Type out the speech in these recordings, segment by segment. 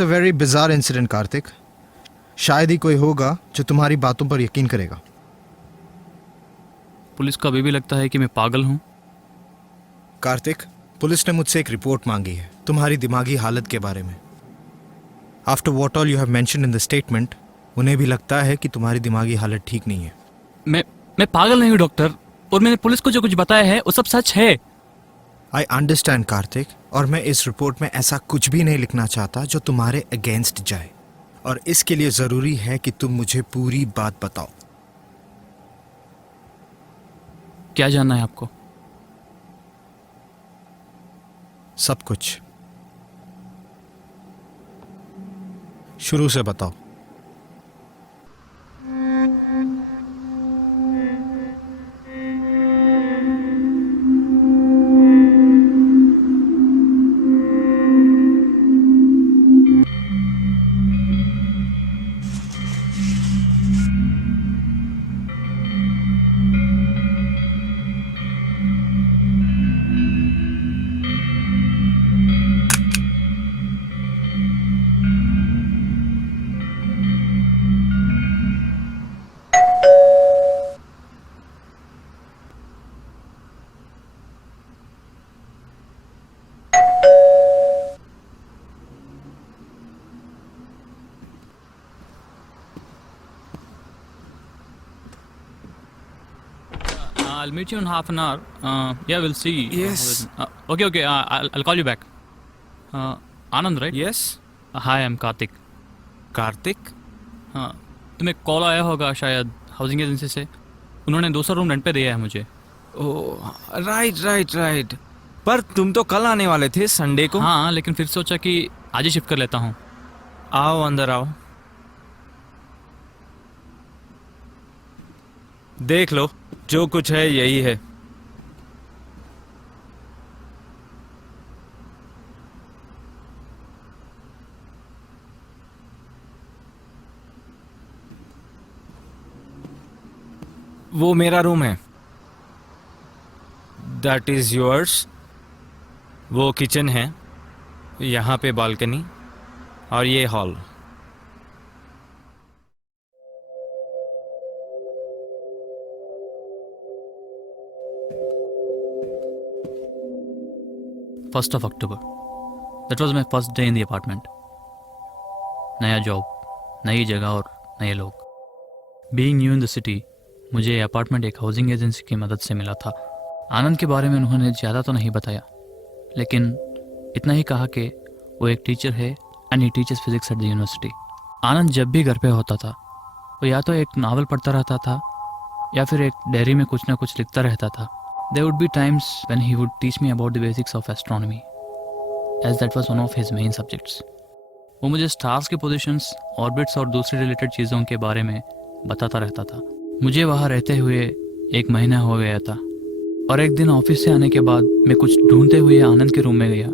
It's a very bizarre incident Kartik. शायद ही कोई होगा जो तुम्हारी बातों पर यकीन करेगा। पुलिस को अभी भी लगता है कि मैं पागल हूँ। कार्तिक, पुलिस ने मुझसे एक रिपोर्ट मांगी है तुम्हारी दिमागी हालत के बारे में। After what all you have mentioned in the statement, उन्हें भी लगता है कि तुम्हारी दिमागी हालत ठीक नहीं है। मैं पागल नहीं हूँ डॉक्टर, और मैंने पुलिस को जो कुछ बताया है वो सब सच है। आई अंडरस्टैंड कार्तिक, और मैं इस रिपोर्ट में ऐसा कुछ भी नहीं लिखना चाहता जो तुम्हारे अगेंस्ट जाए, और इसके लिए जरूरी है कि तुम मुझे पूरी बात बताओ। क्या जानना है आपको? सब कुछ शुरू से बताओ। I'll meet you in half an hour. Yeah, we'll see. Yes. Okay. I'll call you back. Anand, right? Yes. Hi, I'm Karthik. Kartik? हाँ, तुम्हें कॉल आया होगा शायद हाउसिंग एजेंसी से। उन्होंने दूसरा रूम रेंट पे दिया है मुझे। Oh right. पर तुम तो कल आने वाले थे, संडे को। हाँ, लेकिन फिर सोचा कि आज ही शिफ्ट कर लेता हूँ। आओ अंदर आओ, देख लो जो कुछ है यही है। वो मेरा रूम है, दैट इज योर्स। वो किचन है, यहाँ पे बालकनी, और ये hall. First of October, that was my first day in the apartment. नया जॉब, नई जगह और नए लोग। Being new in the city, मुझे ये अपार्टमेंट एक हाउसिंग एजेंसी की मदद से मिला था। आनंद के बारे में उन्होंने ज़्यादा तो नहीं बताया, लेकिन इतना ही कहा कि वो एक टीचर है and he teaches physics at the university. Anand जब भी घर पे होता था, वो या तो एक नावल पढ़ता रहता था या फिर एक डायरी में कुछ ना कुछ लिखता रहता था। There would be times when he would teach me about the basics of astronomy, as that was one of his main subjects. वो मुझे स्टार्स के पोजीशंस, ऑर्बिट्स और दूसरी रिलेटेड चीज़ों के बारे में बताता रहता था। मुझे वहाँ रहते हुए 1 महीना हो गया था, और एक दिन ऑफिस से आने के बाद मैं कुछ ढूंढते हुए आनंद के रूम में गया।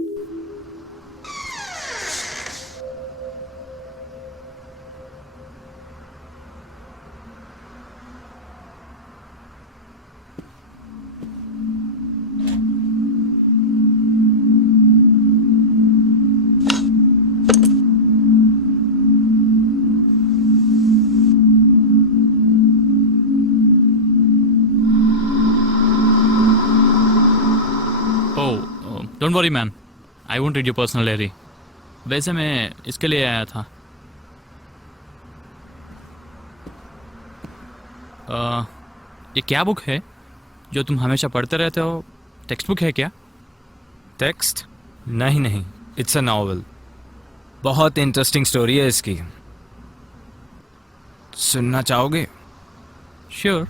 Don't worry man, I won't read your personal diary. वैसे मैं इसके लिए आया था। ये क्या बुक है जो तुम हमेशा पढ़ते रहते हो? टेक्स्ट बुक है क्या? टेक्स्ट? नहीं, इट्स अ नॉवल। बहुत इंटरेस्टिंग स्टोरी है इसकी, सुनना चाहोगे? श्योर।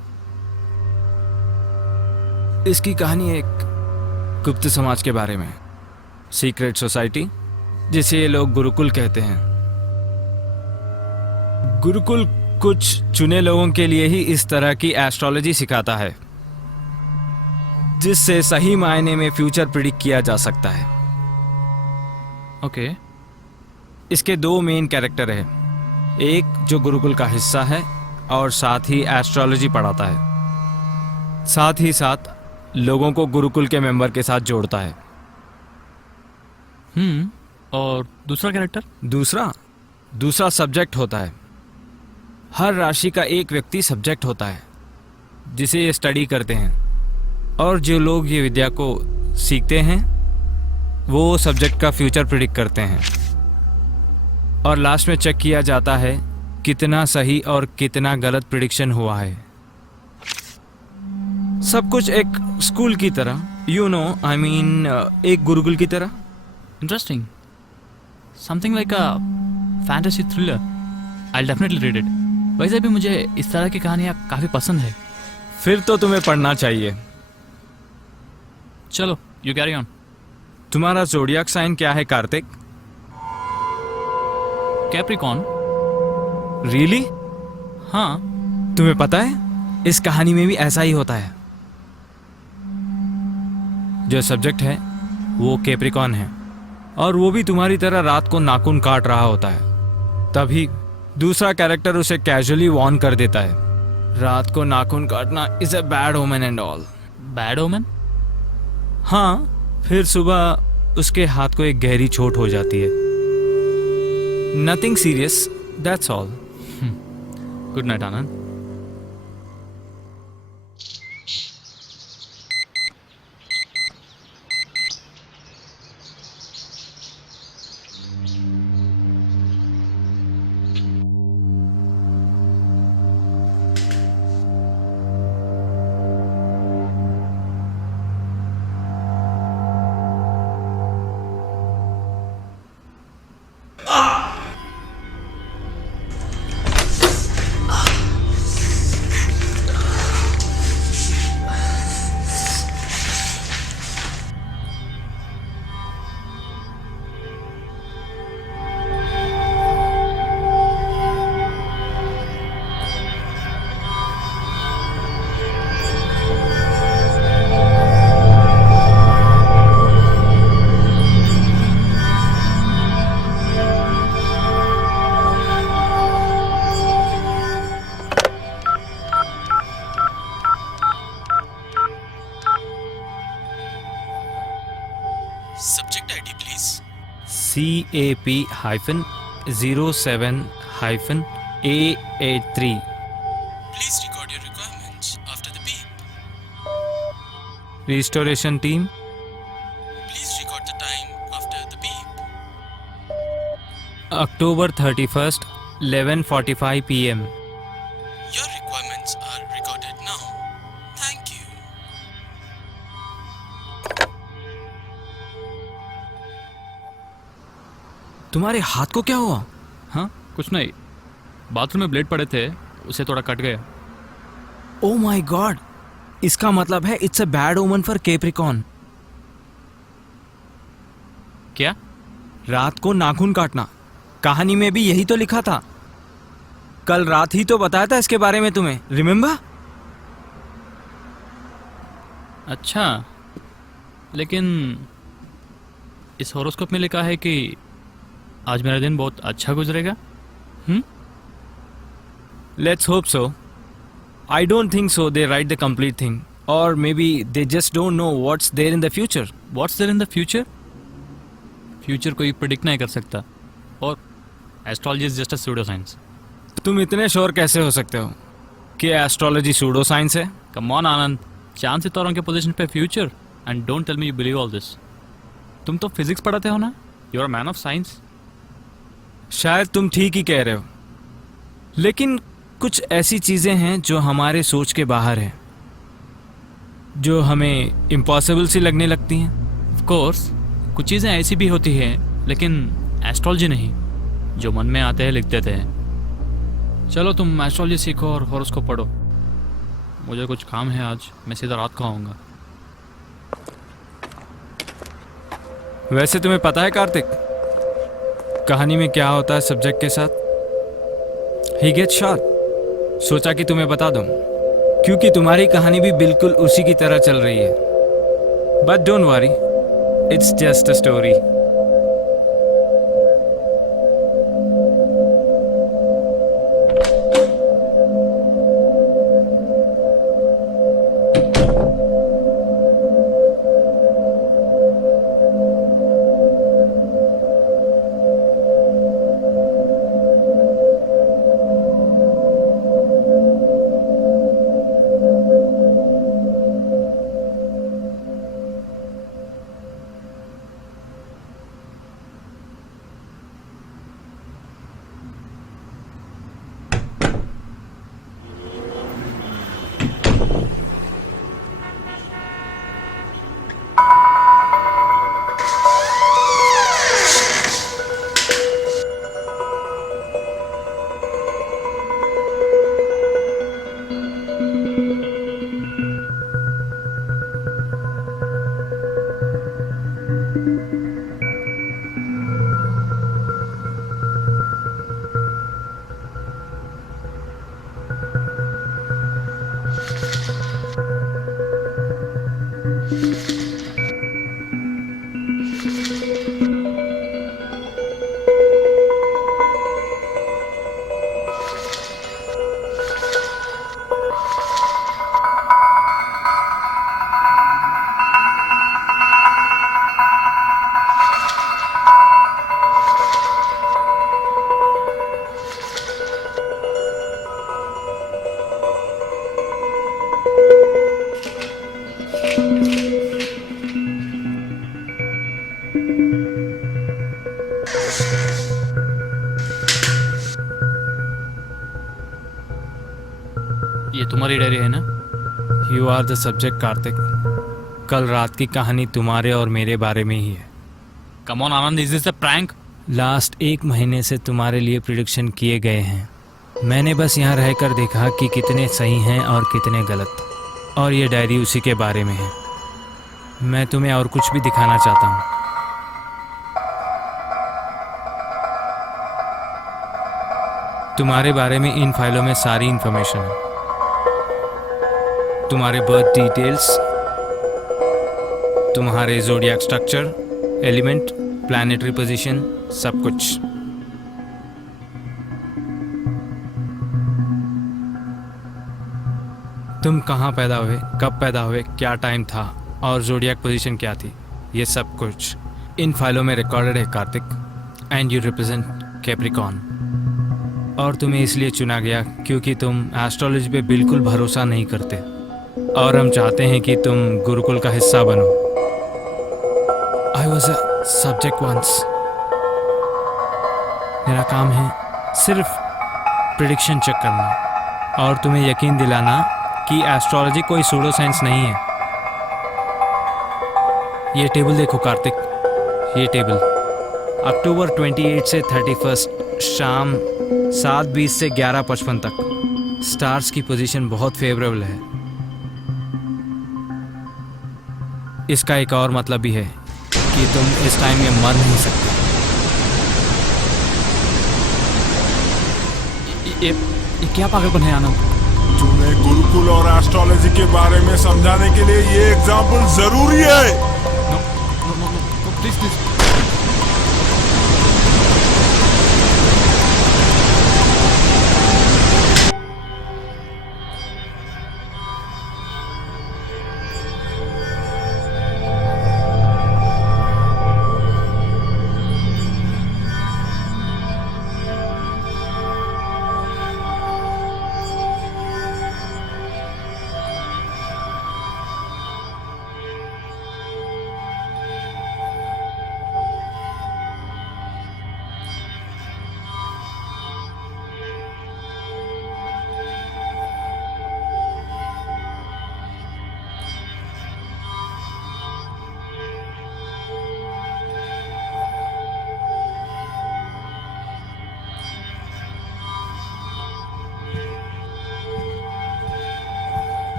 इसकी कहानी एक गुप्त समाज के बारे में, सीक्रेट सोसाइटी, जिसे ये लोग गुरुकुल कहते हैं। गुरुकुल कुछ चुने लोगों के लिए ही इस तरह की एस्ट्रोलॉजी सिखाता है, जिससे सही मायने में फ्यूचर प्रिडिक्ट किया जा सकता है। ओके। इसके 2 मेन कैरेक्टर हैं, एक जो गुरुकुल का हिस्सा है और साथ ही एस्ट्रोलॉजी पढ़ाता है, साथ ही साथ लोगों को गुरुकुल के मेंबर के साथ जोड़ता है। और दूसरा कैरेक्टर? दूसरा सब्जेक्ट होता है। हर राशि का एक व्यक्ति सब्जेक्ट होता है जिसे ये स्टडी करते हैं, और जो लोग ये विद्या को सीखते हैं वो सब्जेक्ट का फ्यूचर प्रिडिक्ट करते हैं, और लास्ट में चेक किया जाता है कितना सही और कितना गलत प्रिडिक्शन हुआ है। सब कुछ एक स्कूल की तरह, एक गुरुकुल की तरह। Interesting, something like a fantasy thriller. I definitely read it. वैसे भी मुझे इस तरह की कहानियाँ काफ़ी पसंद है। फिर तो तुम्हें पढ़ना चाहिए। चलो, यू कैरी ऑन। तुम्हारा ज़ोडिएक साइन क्या है कार्तिक? कैप्रिकॉन। रियली? हाँ। तुम्हें पता है इस कहानी में भी ऐसा ही होता है। जो सब्जेक्ट है वो कैप्रिकॉन है, और वो भी तुम्हारी तरह रात को नाखून काट रहा होता है। तभी दूसरा कैरेक्टर उसे कैजुअली वॉर्न कर देता है, रात को नाखून काटना is a bad omen and all. Bad omen? हाँ, फिर सुबह उसके हाथ को एक गहरी चोट हो जाती है। Nothing serious, that's all. Good night Anand. Subject ID, please. CAP-07-A83. Please record your requirements after the beep. Restoration team. Please record the time after the beep. October 31st, 11:45 p.m. Your requirements are recorded now. Thank you. तुम्हारे हाथ को क्या हुआ? हाँ, कुछ नहीं। Bathroom में blade पड़े थे, उसे थोड़ा कट गया। ओ माय गॉड, इसका मतलब है इट्स अ बैड ओमन फॉर कैप्रिकॉन। क्या? रात को नाखून काटना, कहानी में भी यही तो लिखा था। कल रात ही तो बताया था इसके बारे में तुम्हें, रिमेम्बर? अच्छा, लेकिन इस हॉरोस्कोप में लिखा है कि आज मेरा दिन बहुत अच्छा गुजरेगा। Let's hope so. I don't think so they write the complete thing, और maybe they just don't know what's there in the future. What's there in the future? Future कोई प्रिडिक्ट नहीं कर सकता, और astrology is just a pseudo science. तुम इतने sure कैसे हो सकते हो कि एस्ट्रोलॉजी सूडो साइंस है? कम ऑन आनंद, चांद सितारों के पोजीशन पे future, and don't tell me you believe all this. तुम तो फिजिक्स पढ़ाते हो ना? You are man of science. शायद तुम ठीक ही कह रहे हो, लेकिन कुछ ऐसी चीजें हैं जो हमारे सोच के बाहर हैं, जो हमें इम्पॉसिबल सी लगने लगती हैं। ऑफ कोर्स, कुछ चीज़ें ऐसी भी होती हैं, लेकिन एस्ट्रोलॉजी नहीं। जो मन में आते हैं लिख देते हैं। चलो, तुम एस्ट्रोलॉजी सीखो और हॉरोस्कोप पढ़ो। मुझे कुछ काम है आज, मैं सीधा रात को आऊँगा। वैसे तुम्हें पता है कार्तिक, कहानी में क्या होता है सब्जेक्ट के साथ? ही गेट शॉट। सोचा कि तुम्हें बता दूं, क्योंकि तुम्हारी कहानी भी बिल्कुल उसी की तरह चल रही है। But don't worry, it's just a story. ये तुम्हारी डायरी है ना? You are the subject Kartik. कल रात की कहानी तुम्हारे और मेरे बारे में ही है। Come on Anand, is this a prank? Last 1 महीने से तुम्हारे लिए प्रिडिक्शन किए गए हैं। मैंने बस यहाँ रहकर देखा कि कितने सही हैं और कितने गलत, और ये डायरी उसी के बारे में है। मैं तुम्हें और कुछ भी दिखाना चाहता हूँ। तुम्हारे बारे में इन फाइलों में सारी इंफॉर्मेशन है। तुम्हारे बर्थ डिटेल्स, तुम्हारे zodiac structure, element, planetary position, सब कुछ। तुम कहाँ पैदा हुए, कब पैदा हुए, क्या टाइम था और ज़ोडिएक पोजीशन क्या थी, ये सब कुछ इन फाइलों में रिकॉर्डेड है Kartik. And you represent Capricorn. और तुम्हें इसलिए चुना गया क्योंकि तुम एस्ट्रोलॉजी पे बिल्कुल भरोसा नहीं करते, और हम चाहते हैं कि तुम गुरुकुल का हिस्सा बनो। I was a subject once. मेरा काम है सिर्फ प्रिडिक्शन चेक करना और तुम्हें यकीन दिलाना कि एस्ट्रोलॉजी कोई सूडो साइंस नहीं है। ये टेबल देखो कार्तिक, ये टेबल अक्टूबर 28 से 31 शाम 7:20 से 11:55 तक स्टार्स की पोजीशन बहुत फेवरेबल है। इसका एक और मतलब भी है कि तुम इस टाइम में मर नहीं सकते। ये क्या पागलपन है आनंद? तुम्हें गुरुकुल और एस्ट्रोलॉजी के बारे में समझाने के लिए ये एग्जाम्पल जरूरी है। Please please.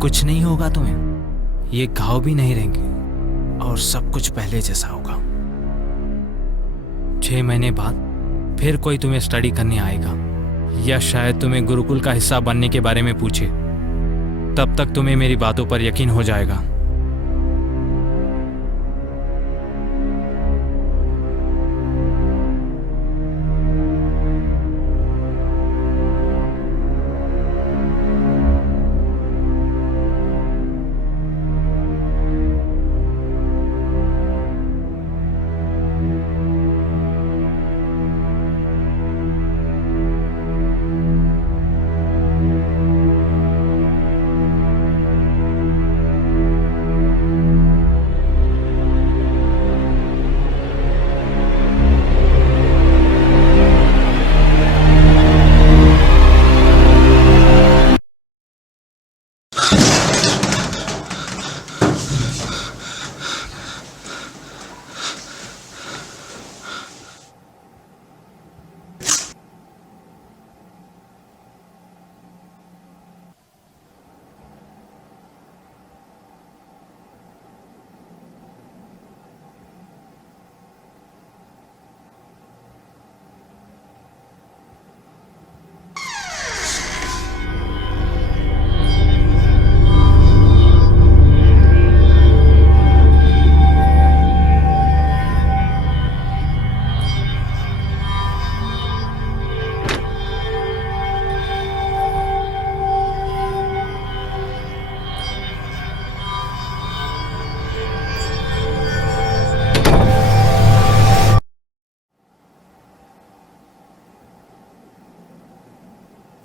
कुछ नहीं होगा तुम्हें, ये घाव भी नहीं रहेंगे और सब कुछ पहले जैसा होगा। 6 महीने बाद फिर कोई तुम्हें स्टडी करने आएगा या शायद तुम्हें गुरुकुल का हिस्सा बनने के बारे में पूछे। तब तक तुम्हें मेरी बातों पर यकीन हो जाएगा।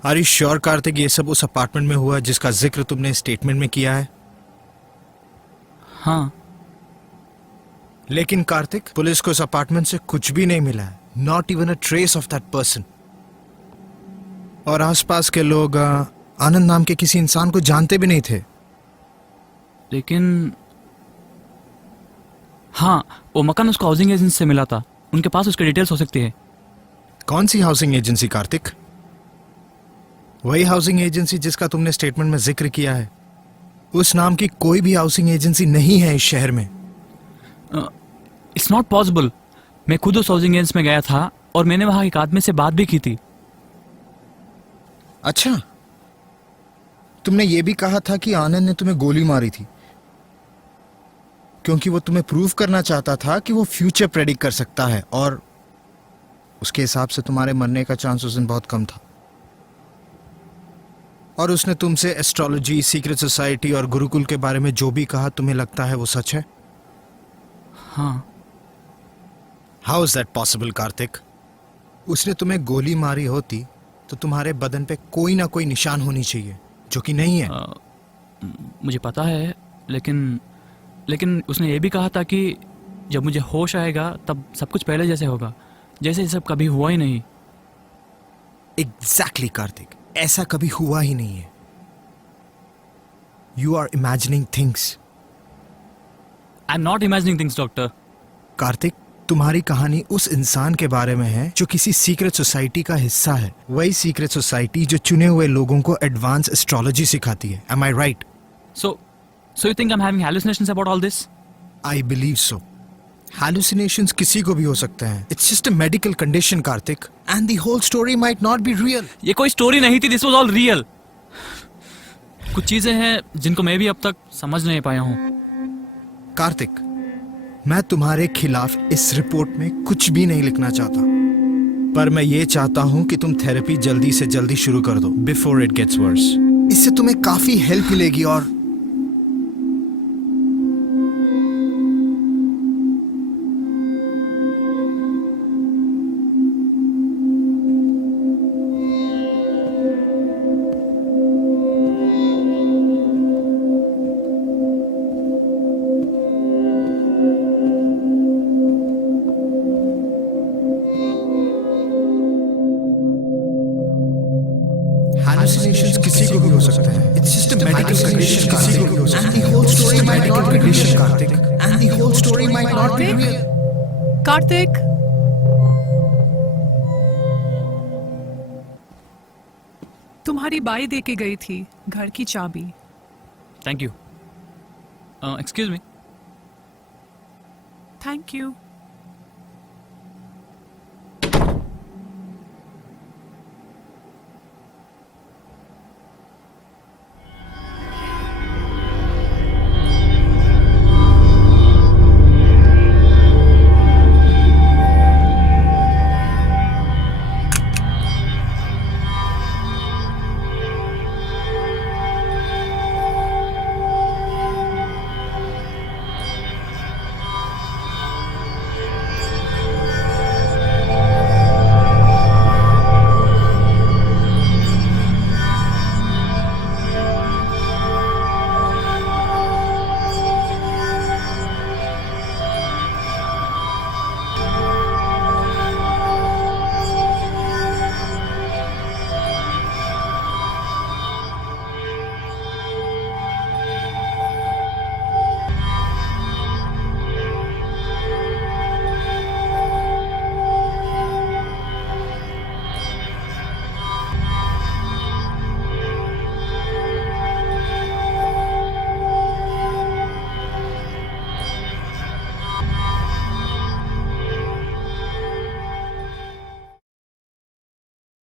आर यू श्योर कार्तिक ये सब उस अपार्टमेंट में हुआ जिसका जिक्र तुमने स्टेटमेंट में किया है? हाँ, लेकिन कार्तिक, पुलिस को उस अपार्टमेंट से कुछ भी नहीं मिला है, not even a trace of that person. और आसपास के लोग आनंद नाम के किसी इंसान को जानते भी नहीं थे। लेकिन हाँ, वो मकान उसको हाउसिंग एजेंसी से मिला था, उनके पास उसकी डिटेल्स हो सकती है। कौन सी हाउसिंग एजेंसी कार्तिक? वही हाउसिंग एजेंसी जिसका तुमने स्टेटमेंट में जिक्र किया है। उस नाम की कोई भी हाउसिंग एजेंसी नहीं है इस शहर में। It's not possible. मैं खुद उस हाउसिंग एजेंसी में गया था और मैंने वहां एक आदमी से बात भी की थी। अच्छा, तुमने ये भी कहा था कि आनंद ने तुम्हें गोली मारी थी क्योंकि वो तुम्हें प्रूव करना चाहता था कि वो फ्यूचर प्रेडिक्ट कर सकता है, और उसके हिसाब से तुम्हारे मरने का चांस उस दिन बहुत कम था। और उसने तुमसे एस्ट्रोलॉजी, सीक्रेट सोसाइटी और गुरुकुल के बारे में जो भी कहा, तुम्हें लगता है वो सच है? हाँ। How is that possible Kartik? उसने तुम्हें गोली मारी होती तो तुम्हारे बदन पे कोई ना कोई निशान होनी चाहिए, जो कि नहीं है। मुझे पता है, लेकिन उसने ये भी कहा था कि जब मुझे होश आएगा तब सब कुछ पहले जैसे होगा, जैसे ये सब कभी हुआ ही नहीं। एग्जैक्टली कार्तिक, ऐसा कभी हुआ ही नहीं है। You are imagining things. I am not imagining things doctor. Kartik, तुम्हारी कहानी उस इंसान के बारे में है जो किसी सीक्रेट सोसाइटी का हिस्सा है। वही सीक्रेट सोसाइटी जो चुने हुए लोगों को एडवांस एस्ट्रोलॉजी सिखाती है। Am I right? So you think I'm having hallucinations about all this? I believe so. Hallucinations किसी को भी हो सकते हैं। It's just a medical condition, Kartik, and the whole story might not be real. ये कोई स्टोरी नहीं थी, दिस वाज ऑल रियल। कुछ चीजें हैं जिनको मैं भी अब तक समझ नहीं पाया हूँ। कार्तिक, मैं तुम्हारे खिलाफ इस रिपोर्ट में कुछ भी नहीं लिखना चाहता, पर मैं ये चाहता हूं कि तुम थेरेपी जल्दी से जल्दी शुरू कर दो, बिफोर इट गेट्स वर्स। इससे तुम्हें काफी हेल्प मिलेगी। और hallucinations किसी को भी हो सकते हैं। It's just a medical condition, किसी को भी हो सकता है। And the whole story might not be real, Kartik. And the whole story might not be real. Kartik, तुम्हारी बाई दे के गई थी घर की चाबी। Thank you. Excuse me. Thank you.